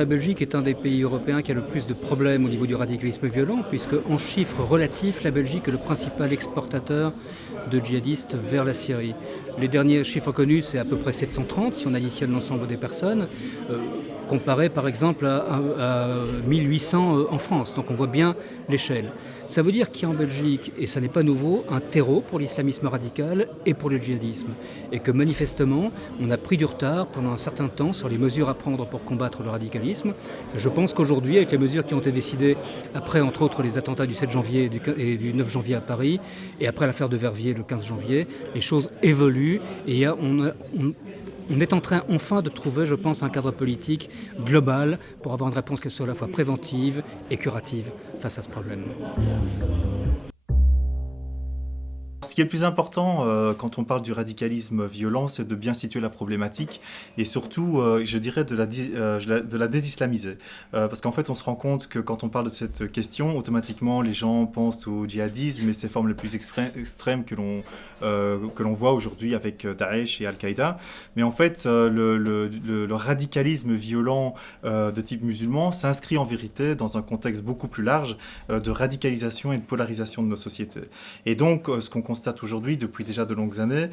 La Belgique est un des pays européens qui a le plus de problèmes au niveau du radicalisme violent, puisque en chiffres relatifs, la Belgique est le principal exportateur de djihadistes vers la Syrie. Les derniers chiffres connus, c'est à peu près 730 si on additionne l'ensemble des personnes, comparé par exemple à 1800 en France. Donc on voit bien l'échelle. Ça veut dire qu'il y a en Belgique, et ça n'est pas nouveau, un terreau pour l'islamisme radical et pour le djihadisme. Et que manifestement, on a pris du retard pendant un certain temps sur les mesures à prendre pour combattre le radicalisme. Je pense qu'aujourd'hui, avec les mesures qui ont été décidées après, entre autres, les attentats du 7 janvier et du 9 janvier à Paris, et après l'affaire de Verviers le 15 janvier, les choses évoluent et on est en train enfin de trouver, je pense, un cadre politique global pour avoir une réponse qui soit à la fois préventive et curative face à ce problème. Ce qui est le plus important quand on parle du radicalisme violent, c'est de bien situer la problématique et surtout, je dirais, de la désislamiser. Parce qu'en fait, on se rend compte que quand on parle de cette question, automatiquement, les gens pensent au djihadisme et ses formes les plus extrêmes que l'on voit aujourd'hui avec Daesh et Al-Qaïda. Mais en fait, le radicalisme violent de type musulman s'inscrit en vérité dans un contexte beaucoup plus large de radicalisation et de polarisation de nos sociétés. Et donc, ce qu'on constate aujourd'hui, depuis déjà de longues années,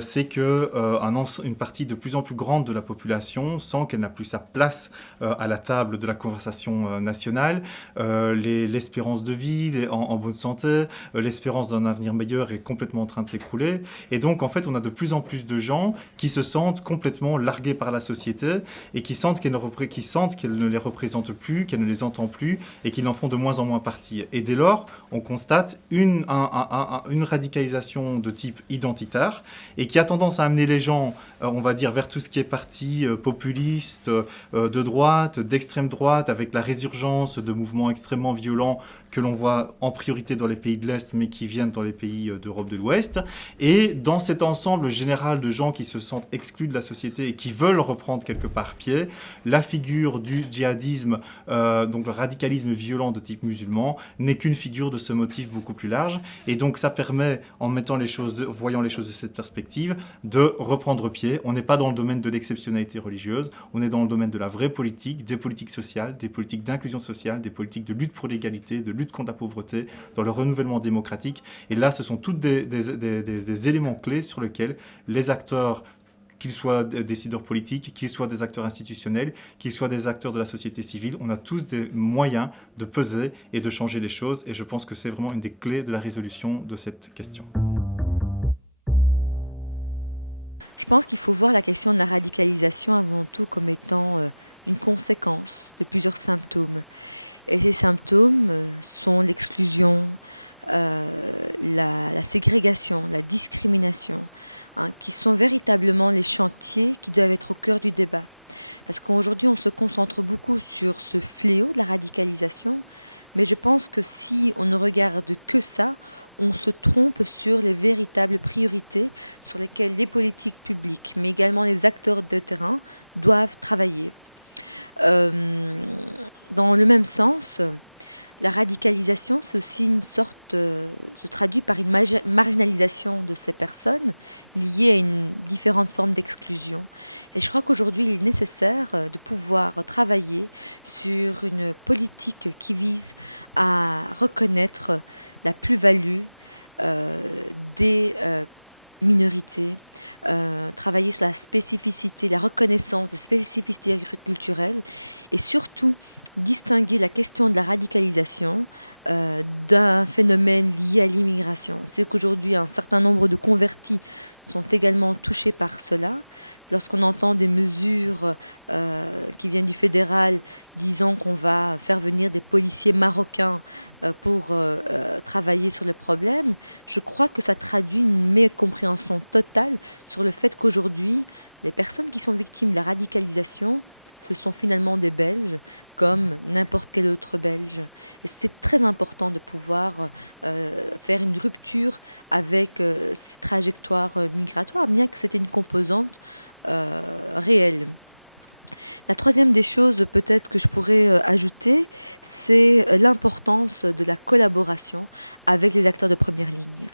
c'est qu'une partie de plus en plus grande de la population sent qu'elle n'a plus sa place à la table de la conversation nationale. L'espérance de vie en bonne santé, l'espérance d'un avenir meilleur est complètement en train de s'écrouler. Et donc, en fait, on a de plus en plus de gens qui se sentent complètement largués par la société et qui sentent qu'elle ne les représente plus, qu'elle ne les entend plus et qu'ils en font de moins en moins partie. Et dès lors, on constate une radicalisation de type identitaire et qui a tendance à amener les gens, on va dire, vers tout ce qui est parti populiste, de droite, d'extrême droite, avec la résurgence de mouvements extrêmement violents que l'on voit en priorité dans les pays de l'Est, mais qui viennent dans les pays d'Europe de l'Ouest. Et dans cet ensemble général de gens qui se sentent exclus de la société et qui veulent reprendre quelque part pied, la figure du djihadisme, donc le radicalisme violent de type musulman, n'est qu'une figure de ce motif beaucoup plus large. Et donc ça permet, en voyant les choses de cette perspective, de reprendre pied. On n'est pas dans le domaine de l'exceptionnalité religieuse, on est dans le domaine de la vraie politique, des politiques sociales, des politiques d'inclusion sociale, des politiques de lutte pour l'égalité, de lutte contre la pauvreté, dans le renouvellement démocratique. Et là, ce sont tous des éléments clés sur lesquels les acteurs, qu'ils soient des décideurs politiques, qu'ils soient des acteurs institutionnels, qu'ils soient des acteurs de la société civile, on a tous des moyens de peser et de changer les choses. Et je pense que c'est vraiment une des clés de la résolution de cette question. Je pense qu'il faut voir la question de la radicalisation avant tout comme étant une conséquence de plusieurs symptômes. Et ces symptômes sont l'exclusion, la ségrégation, la discrimination, qui sont véritablement les chantiers qui doivent être au cœur du débat. Parce qu'aujourd'hui, on se concentre beaucoup sur ce fléau de la radicalisation, mais je pense que si on ne regarde que ça, on se trompe sur les véritables priorités sur lesquelles les politiques publiques, mais également les acteurs de terrain, doivent travailler. Dans le même sens, la radicalisation, c'est aussi une sorte, se traduit par une marginalisation de ces personnes liées à une différente forme d'exclusion. Et je crois qu'aujourd'hui, il est nécessaire de pouvoir travailler sur une politique qui vise à reconnaître la plus-value des minorités, travailler sur la spécificité, la reconnaissance des spécificités culturelles et surtout distinguer la question de la radicalisation d'un phénomène lié à l'immigration. C'est qu'aujourd'hui, un certain nombre de convertis sont également touchés par cela. Lorsqu'on entend des mesures qui viennent du fédéral disant qu'on va faire venir des policiers marocains pour travailler sur le problème, je crois que ça traduit une mécompréhension totale sur le fait qu'aujourd'hui, les personnes qui sont victimes de la radicalisation, ce sont finalement des Belges comme n'importe quel autre Belge. Et c'est très important de pouvoir faire une rupture avec ces trajectoires migratoires, bien que c'était une composante réelle. La troisième des choses peut-être que je pourrais ajouter, c'est l'importance de la collaboration avec les acteurs de première ligne.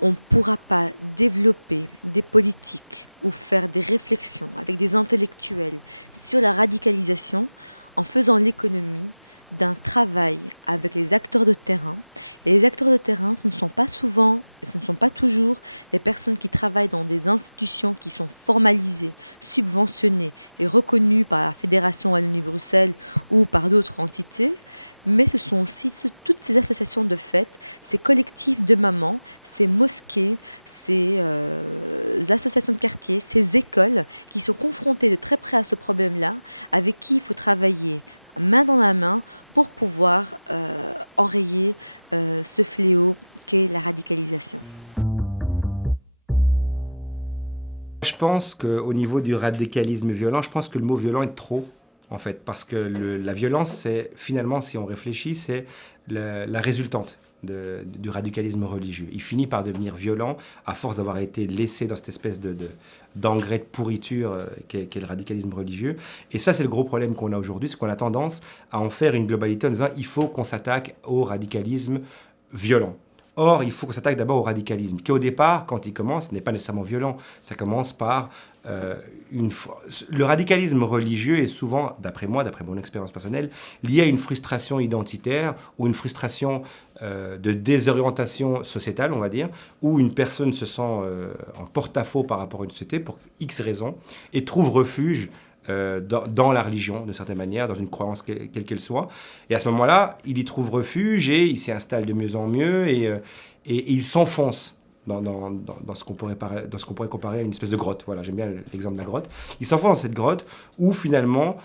on ne pourra pas développer des politiques ou faire des réflexions avec des intellectuels sur la radicalisation en faisant l'économie d'un travail avec les acteurs de terrain. Et les acteurs de terrain, ce ne sont pas souvent, et ce ne sont pas toujours les personnes qui travaillent dans des institutions qui sont formalisées, subventionnées et reconnues par la Fédération Wallonie-Bruxelles ou par d'autres entités, mais ce sont aussi toutes ces associations de fêtes, ces collectifs de mamans, ces mosquées, ces associations de quartier, ces écoles qui sont confrontées de très près à ce problème-là, avec qui il faut travailler main dans la main pour pouvoir enrayer ce fléau qu'est la radicalisation. Je pense qu'au niveau du radicalisme violent, je pense que le mot violent est trop, en fait, parce que la violence, c'est finalement, si on réfléchit, c'est la résultante du radicalisme religieux. Il finit par devenir violent à force d'avoir été laissé dans cette espèce d'engrais de pourriture qu'est le radicalisme religieux. Et ça, c'est le gros problème qu'on a aujourd'hui, c'est qu'on a tendance à en faire une globalité en disant il faut qu'on s'attaque au radicalisme violent. Or, il faut qu'on s'attaque d'abord au radicalisme, qui au départ, quand il commence, n'est pas nécessairement violent. Ça commence par le radicalisme religieux est souvent, d'après moi, d'après mon expérience personnelle, lié à une frustration identitaire ou une frustration de désorientation sociétale, on va dire, où une personne se sent en porte-à-faux par rapport à une société pour X raisons et trouve refuge dans la religion, de certaine manière, dans une croyance quelle qu'elle soit. Et à ce moment-là, il y trouve refuge et il s'y installe de mieux en mieux et il s'enfonce dans ce qu'on pourrait comparer à une espèce de grotte. Voilà, j'aime bien l'exemple de la grotte. Il s'enfonce dans cette grotte où finalement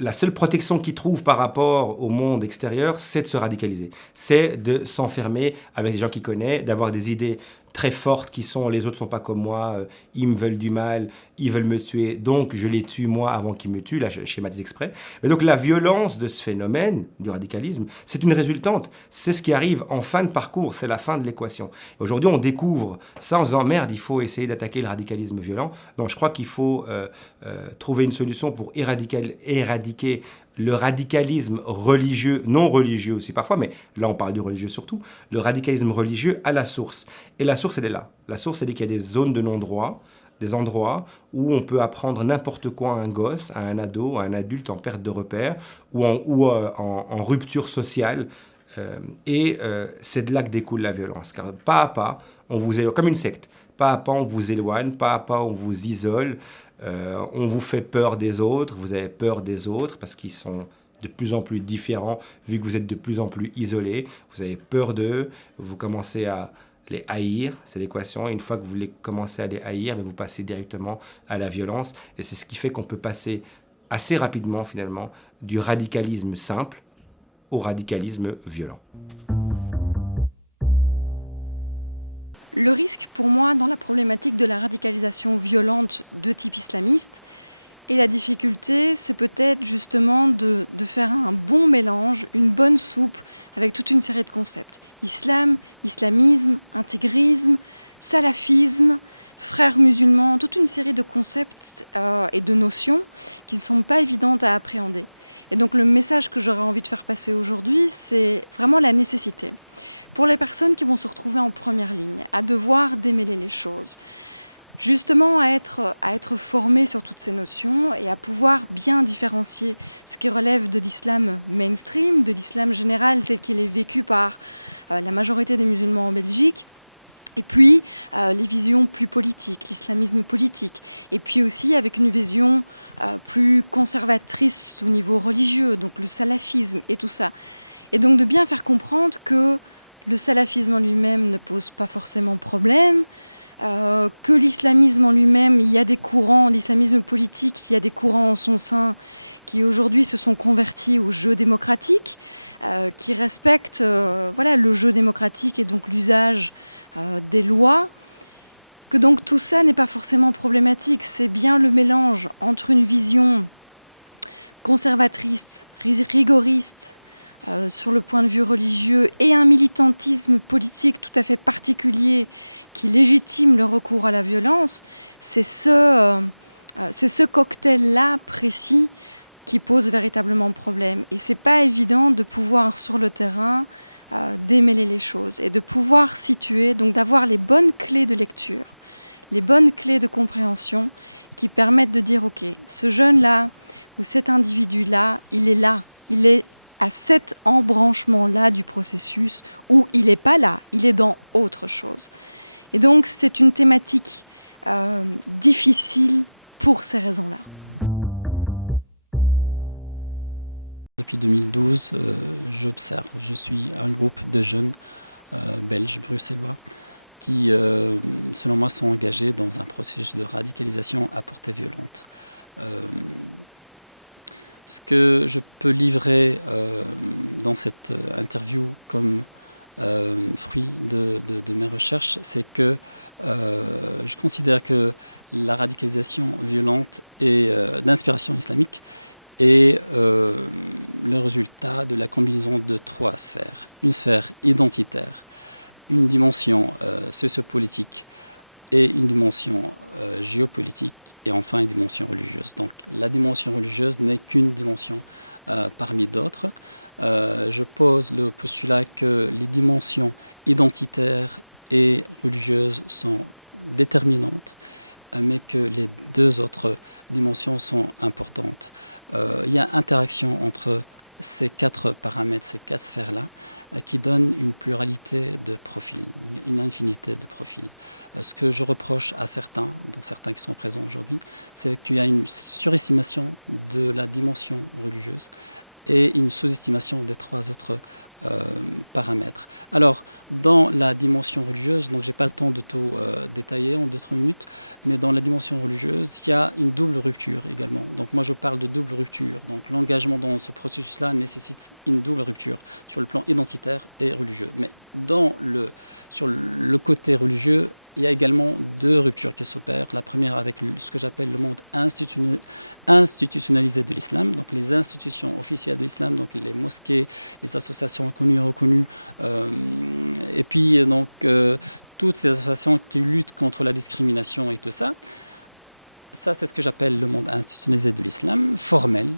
la seule protection qu'il trouve par rapport au monde extérieur, c'est de se radicaliser. C'est de s'enfermer avec des gens qu'il connaît, d'avoir des idées très fortes qui sont « les autres ne sont pas comme moi, ils me veulent du mal, ils veulent me tuer, donc je les tue moi avant qu'ils me tuent ». Là, je schématise exprès. Mais donc la violence de ce phénomène, du radicalisme, c'est une résultante. C'est ce qui arrive en fin de parcours, c'est la fin de l'équation. Aujourd'hui, on découvre ça en disant « merde, il faut essayer d'attaquer le radicalisme violent ». Donc je crois qu'il faut trouver une solution pour éradiquer le radicalisme religieux, non religieux aussi parfois, mais là on parle du religieux surtout, le radicalisme religieux à la source. Et la source, elle est là. La source, elle dit qu'il y a des zones de non-droit, des endroits où on peut apprendre n'importe quoi à un gosse, à un ado, à un adulte en perte de repère ou en rupture sociale. C'est de là que découle la violence. Car pas à pas, on vous éloigne, comme une secte, pas à pas on vous éloigne, pas à pas on vous isole. On vous fait peur des autres, vous avez peur des autres parce qu'ils sont de plus en plus différents, vu que vous êtes de plus en plus isolés, vous avez peur d'eux, vous commencez à les haïr, c'est l'équation, et une fois que vous commencez à les haïr, vous passez directement à la violence, et c'est ce qui fait qu'on peut passer assez rapidement finalement du radicalisme simple au radicalisme violent. Le risque pour moi dans la problématique de la radicalisation violente de type islamiste et la difficulté, c'est peut-être justement de faire un bon mélange, une bonne soupe avec toute une série de concepts. Islam, islamisme, intégrisme, salafisme, frères musulmans, toute une série de concepts et de notions qui ne sont pas évidentes à appréhender. Et donc le message que j'aurais envie de faire passer aujourd'hui, c'est vraiment la nécessité. Pour les personnes qui vont se retrouver en première ligne, à devoir démêler les choses, justement à être formées sur toutes ces notions et à pouvoir bien différencier ce qui relève de l'islam mainstream, de l'islam général tel qu'il est vécu par la majorité des musulmans en Belgique, et puis les visions plus politiques, l'islamisme politique, et puis aussi avec une vision plus conservatrice au niveau religieux, donc le salafisme et tout ça. Et donc de bien faire comprendre que le salafisme en lui-même ne pose pas forcément problème, que l'islamisme en lui-même, il y a des courants, l'islamisme politique, il y a des courants en son sein qui aujourd'hui se sont convertis au jeu démocratique, qui respectent le jeu démocratique et donc l'usage des lois, que donc tout ça n'est pas forcément problématique. C'est bien le mélange entre une vision conservatrice, rigoriste, sur le point de vue religieux et un militantisme politique tout à fait particulier qui légitime le recours à la violence, c'est ce cocktail-là précis qui pose véritablement problème. Et c'est pas évident de pouvoir sur le terrain démêler les choses et de pouvoir situer, donc d'avoir les bonnes clés de lecture, les bonnes clés de compréhension qui permettent de dire, ok, ce jeune-là ou cet individu-là, il est à cet embranchement-là du processus, ou il n'est pas là, il est dans autre chose. Et donc c'est une thématique difficile pour ces raisons-là. Depuis 2012, j'observe. Je suis un groupe de jeunes belges, bruxellois, qui, selon moi, sont engagés dans un processus de radicalisation à portée violente. Ce que je peux livrer dans cette interview comme fruit de mes recherches, c'est que je considère que la radicalisation violente et d'inspiration islamique est le résultat de la combinaison de 3 sphères. Une sphère identitaire, une dimension sociopolitique et une dimension géopolitique, et enfin une dimension religieuse. Donc la dimension religieuse n'est qu'une dimension parmi d'autres. Je pose le postulat que les dimensions identitaires et religieuses sont déterminantes, mais que les 2 autres dimensions sont importantes. Il y a interaction entre ces 4 paramètres, ces 4 sphères-là, qui donnent une pluralité de profils, une infinité de profils. Ce que je reproche à certains, dont certains qui sont présents aujourd'hui, c'est qu'il y a une surestimation de la dimension religieuse et une sous-estimation des 3 autres paramètres. Alors, dans la dimension religieuse, donc j'ai pas le temps de tout détailler en 2-3 minutes, mais dans la dimension religieuse, il y a une double rupture également. Donc moi, je parle de double rupture. Donc l'engagement dans ce processus-là nécessite une double rupture sur le plan identitaire et religieux. Mais sur le côté religieux, il y a également 2 ruptures qui s'opèrent. La première avec ce que j'appelle le monde institutionnalisé de l'islam, donc les institutions officielles de l'islam, donc les mosquées, les associations connues et reconnues, et puis donc toutes ces associations qui luttent contre la discrimination et tout ça. Ça, c'est ce que j'appelle le monde institutionnalisé de l'islam, formel,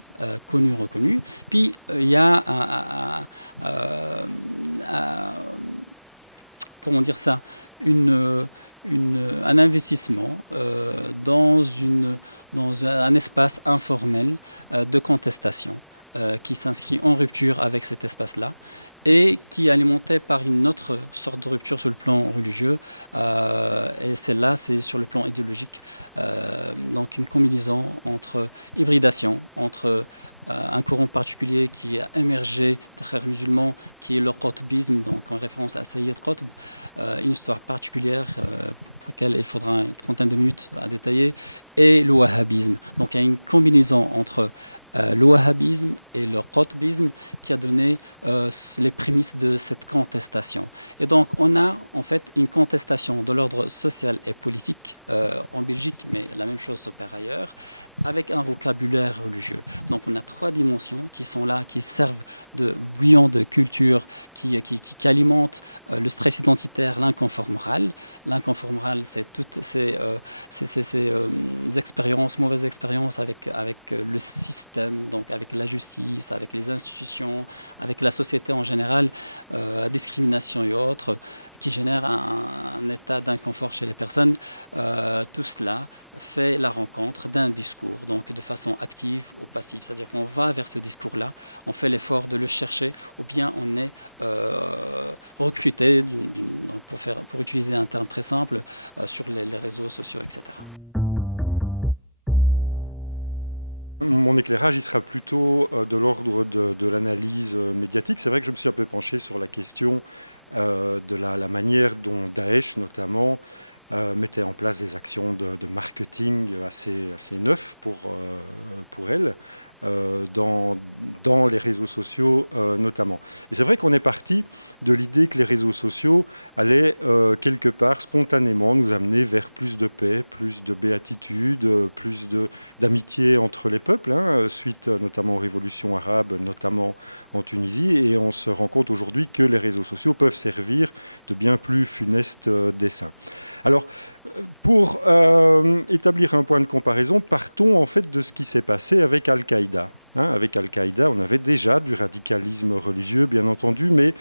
connu, reconnu. Puis, il y a comment dire ça, un investissement dans un espace informel de contestation qui s'inscrit en rupture avec cet espace-là et qui est alimenté par une autre sorte de rupture sur le plan religieux. Et celle-là, c'est sur le plan idéologique. Donc une combinaison entre hybridation, entre un courant particulier qui a émergé des frères musulmans, qui est le qutbisme, donc en référence à Sayyid Qutb, une histoire particulière pour laquelle il faudra une trentaine de minutes à détailler, et le wahhabisme. Donc il y a une combinaison entre le wahhabisme et le qutbisme qui a donné les prémices de cette contestation. Et donc on a en fait une contestation de l'ordre social et politique en Belgique, mais la même chose s'opère ailleurs, avec un vocabulaire religieux. Donc on a 3 dimensions qui sont là, qui servent de bouillon de culture, qui alimentent le stress identitaire, l'inconfort moral. L'inconfort moral, c'est toutes ces expériences, mauvaises expériences avec le système, donc avec la justice, avec les institutions, avec la société en général, la discrimination et autres, qui génère un état d'inconfort chez les personnes. Tout cela fait la rencontre d'un discours, donc de façon active ou passive. C'est-à-dire qu'on va vers ce discours-là, on fait l'effort de le chercher, ou bien on est recruté, pour utiliser un terme très simple, sur les réseaux sociaux, etc. Mon éclairage, il sera plutôt de l'ordre de l'analyse médiatique. C'est vrai que je me suis un peu penché sur la question de la manière dont Daesh, notamment, mettait en place des actions de marketing assez neufs pour elle, dans les réseaux sociaux notamment. Et c'est vrai qu'on est parti de l'idée que les réseaux sociaux allaient quelque part spontanément nous amener vers plus de paix, plus de béatitude, plus d'amitié entre les peuples, suite notamment aux révolutions arabes, notamment en Tunisie. Et on se rend compte aujourd'hui que les réseaux sociaux peuvent servir de bien plus funestes desseins. Alors, pour établir un point de comparaison, partons en fait de ce qui s'est passé avec Al-Qaïda. Avec Al-Qaïda, on avait déjà du radicalisme religieux, bien entendu, mais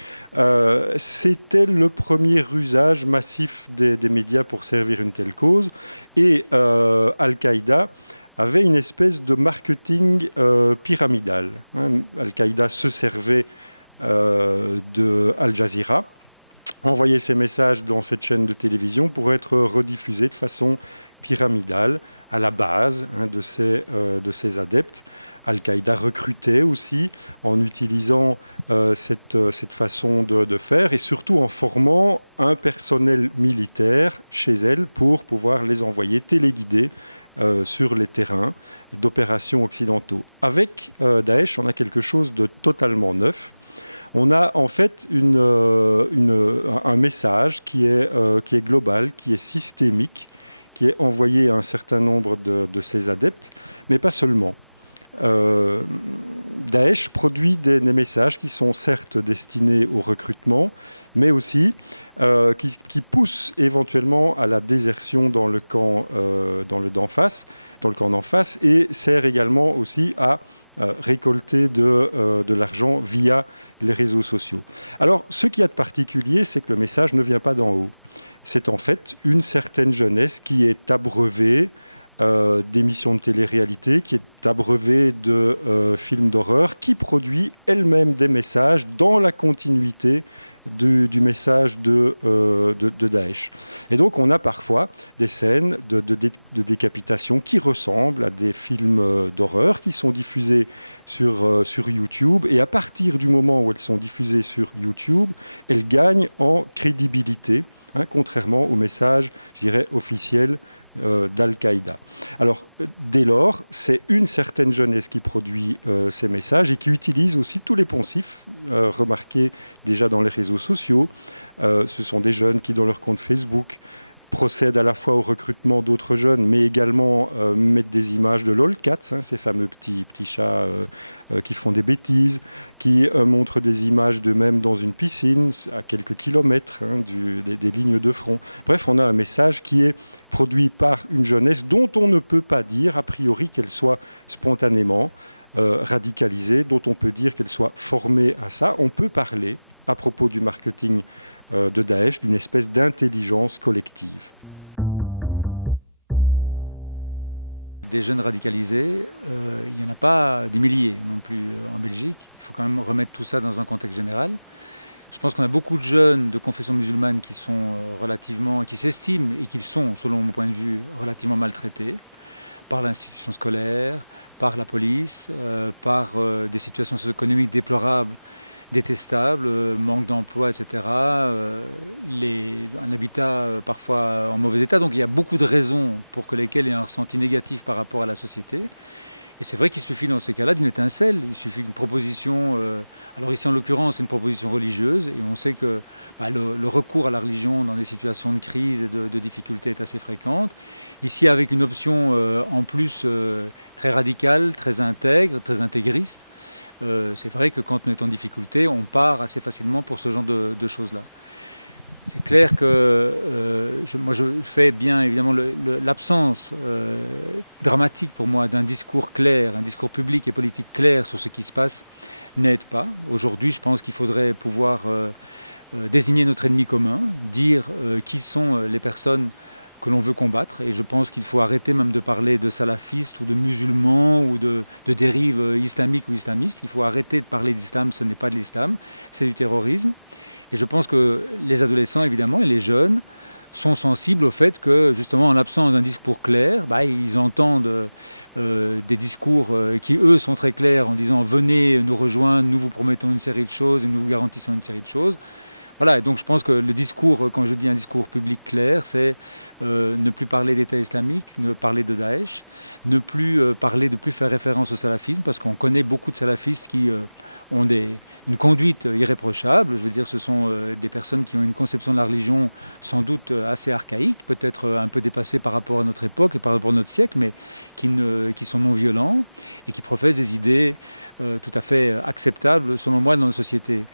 c'était le premier usage massif des médias pour servir une telle cause. Et Al-Qaïda avait une espèce de marketing pyramidal. Al-Qaïda se servait de Al Jazeera, envoyait ses messages dans cette chaîne de télévision pour être rediffusés de façon pyramidale à la base de ses adeptes. Al-Qaïda recrutait aussi en utilisant cette façon de faire et surtout en formant un personnel militaire chez elle pour pouvoir les envoyer téléguidés sur les terrains d'opérations occidentaux. Avec Daesh, on a quelque chose de totalement neuf. On a en fait un message qui est global, qui est systémique, qui est envoyé à un certain nombre de ses adeptes, mais pas seulement. Daesh produit des messages qui sont certes destinés au recrutement, mais aussi qui poussent éventuellement à la désertion dans le camp d'en face, et sert également aussi à récolter de l'argent via les réseaux sociaux. Alors, ce qu'il y a de particulier, c'est que le message ne vient pas d'en haut. C'est en fait une certaine jeunesse qui est abreuvée d'émissions de télé-réalité, qui est abreuvée de films d'horreur, qui produit elle-même des messages dans la continuité du message de Daesh. Et donc on a parfois des scènes de décapitation qui ressemblent à des films d'horreur qui sont diffusés sur YouTube, et à partir du moment où elles sont diffusées sur YouTube, elles gagnent en crédibilité, contrairement au message, je dirais, officiel d'Al-Qaïda. Alors, dès lors, c'est une certaine jeunesse qui produit ces messages et qui utilise aussi tous les poncifs remarqués déjà dans les réseaux sociaux. Ce sont des jeunes qui, dans leur compte Facebook, procèdent à la fois au recrutement d'autres jeunes, mais également mettent des images de lolcats, ces fameux petits chats qui font des bêtises, qui montrent des images d'eux-mêmes dans une piscine à quelques kilomètres des lignes de front. Bref, on a un message qui est produit par une jeunesse dont on ne peut pas dire, a priori, qu'elle soit spontanément radicalisée, dont on peut dire qu'elle soit formée à ça. On peut parler, à propos du marketing de Daesh, d'une espèce d'intelligence collective. Des jeunes radicalisés, il n'y en a pas des milliers non plus en Belgique. Il faut quand même remettre tout ça dans un contexte général. Je pense qu'on a beaucoup de jeunes de confession musulmane qui sont qui s'estiment et qui sont, selon mon point de vue, relativement maltraités par l'institution scolaire, par la police, par des situations socio-économiques déplorables, détestables, manque d'emploi, etc. Un habitat parfois en mauvais état. Donc il y a beaucoup de raisons pour lesquelles il y a un ressenti négatif par rapport à la société. Et c'est vrai qu'il suffit dans ces cas-là d'une étincelle. Il suffit d'une proposition. Alors ici en l'occurrence, c'est une proposition religieuse. Et on sait que le recours à la religion dans des situations de crise et de difficulté est assez fréquente. Ici avec une option en plus très radicale, très intègre, très intégriste. C'est vrai que quand on est en difficulté, on part assez facilement pour ce genre de choses-là. C'est clair que moi je fais bien évidemment l'absence dramatique pour moi d'un discours clair, un discours public et politique clair sur ce qui se passe n'aide pas. Aujourd'hui, je pense qu'il faudrait pouvoir désigner notre ennemi commun, dire qui sont les personnes que l'on veut combattre, et je pense qu'il faut arrêter même de parler de salafistes ou de musulmans ou de dérives islamiques ou islamistes. Il faut arrêter de parler d'islam, ce n'est pas de l'islam, c'est du terrorisme. Et je pense que les adolescents, évidemment, et les jeunes sont sensibles au fait que, justement, en l'absence d'un discours clair, ils entendent des discours qui, eux, sont très clairs en disant « venez nous rejoindre, nous vous promettons une série de choses et nous vous garantissons une série de choses ». Voilà, et donc je pense que le discours, quand je dis un discours public clair, c'est ne plus parler d'État islamique, ne parler de Daesh, ne plus faire référence au salafisme, parce qu'on connaît beaucoup de salafistes qui ont une conduite irréprochable. Je veux dire, ce sont des personnes qui ont une conception de la religion sans doute assez archaïque, peut-être un peu dépassée par rapport à notre époque et par rapport à notre siècle, mais qui sont non violents et qui professent des idées tout à fait acceptables, selon moi, dans nos sociétés.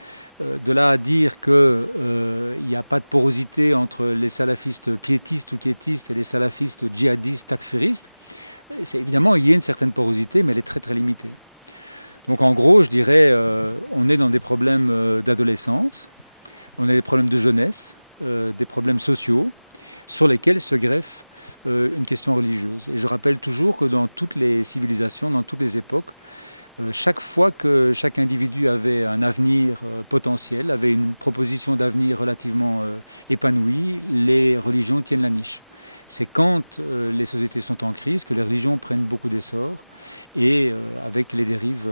De là à dire qu'il n'y a pas de porosité entre les salafistes piétistes ou quiétistes et les salafistes djihadistes, takfiristes, c'est évidemment, il y a une certaine porosité, mais elle est très très limitée. Donc en gros, je dirais, on est dans des problèmes d'adolescence, on a des problèmes de jeunesse, des problèmes sociaux, sur lesquels se greffe une question religieuse. Et je rappelle toujours que dans toutes les civilisations, dans toutes les époques, chaque fois que chaque individu avait un avenir potentiel, avait une proposition d'avenir relativement épanouie, les religions tiennent la niche. C'est quand les sociétés sont en crise que les religions prennent beaucoup d'essor et avec les dérives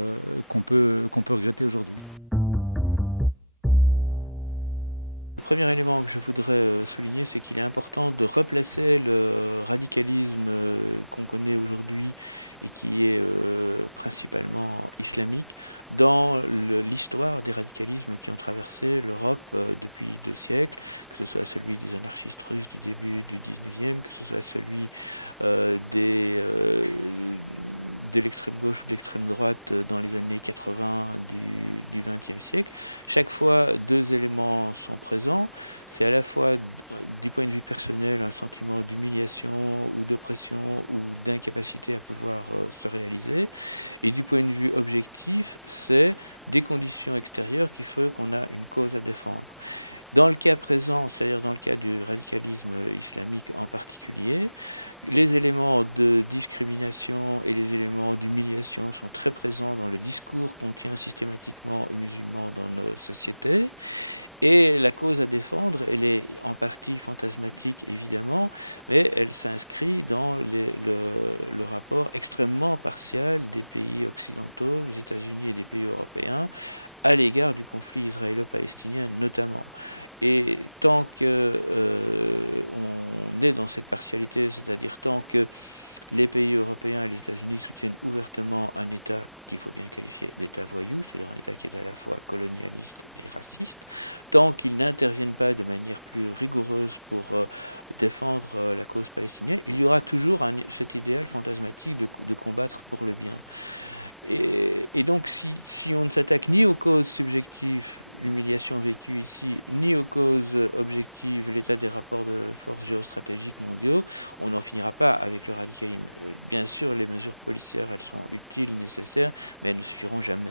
qu'on peut regretter aujourd'hui. Le premier élément que je voudrais souligner, c'est qu'il est important de replacer le radicalisme qu'on connaît aujourd'hui et qui est principalement islamique dans l'histoire des radicalismes qui ont traversé l'Europe depuis 2 siècles, que ce soit celui des anarchistes russes du début du 19e, que ce soit celui de l'extrême gauche ou de l'extrême droite dans les années 80 du 20e siècle. Chaque fois, 2 éléments sont présents. C'est à la fois, du point de vue personnel, un sentiment d'humiliation ou d'oppression ou d'incapacité à pouvoir se réaliser. Et du point de vue objectif, c'est des conditions extérieures qui font qu'on a une cause à défendre. Dans le cas présent, c'est-à-dire dans le cas du radicalisme islamique en particulier, les éléments de discrimination et les éléments d'humiliation sont très présents dans le discours qu'on tient systématiquement aux musulmans dans nos sociétés. Et la cause à défendre, elle est en partie fantasmatique évidemment, mais elle s'inscrit dans le rapport extrêmement partial des pays occidentaux, des États-Unis et des pays européens, à l'égard du conflit israélo-palestinien notamment. Et tant qu'on est dans cette partialité, c'est-à-dire tant que les pays européens et les États-Unis soutiennent ouvertement un État qu'il faut bien qualifier d'État voyou, c'est-à-dire un État qui est à la fois colonialiste et raciste, tant qu'ils n'interviennent pas de manière plus rigoureuse pour défendre la cause palestinienne, il y aura toujours cet idéal fantasmatique de combattre pour le bien. Et donc si on ne s'attaque ni aux causes subjectives, l'humiliation vécue ici, ni aux causes objectives, l'état des rapports de force géostratégiques mondiaux, on n'en finira pas avec le radicalisme. Bien sûr, les mesures policières, elles sont utiles, nécessaires, mais elles ne suffiront jamais.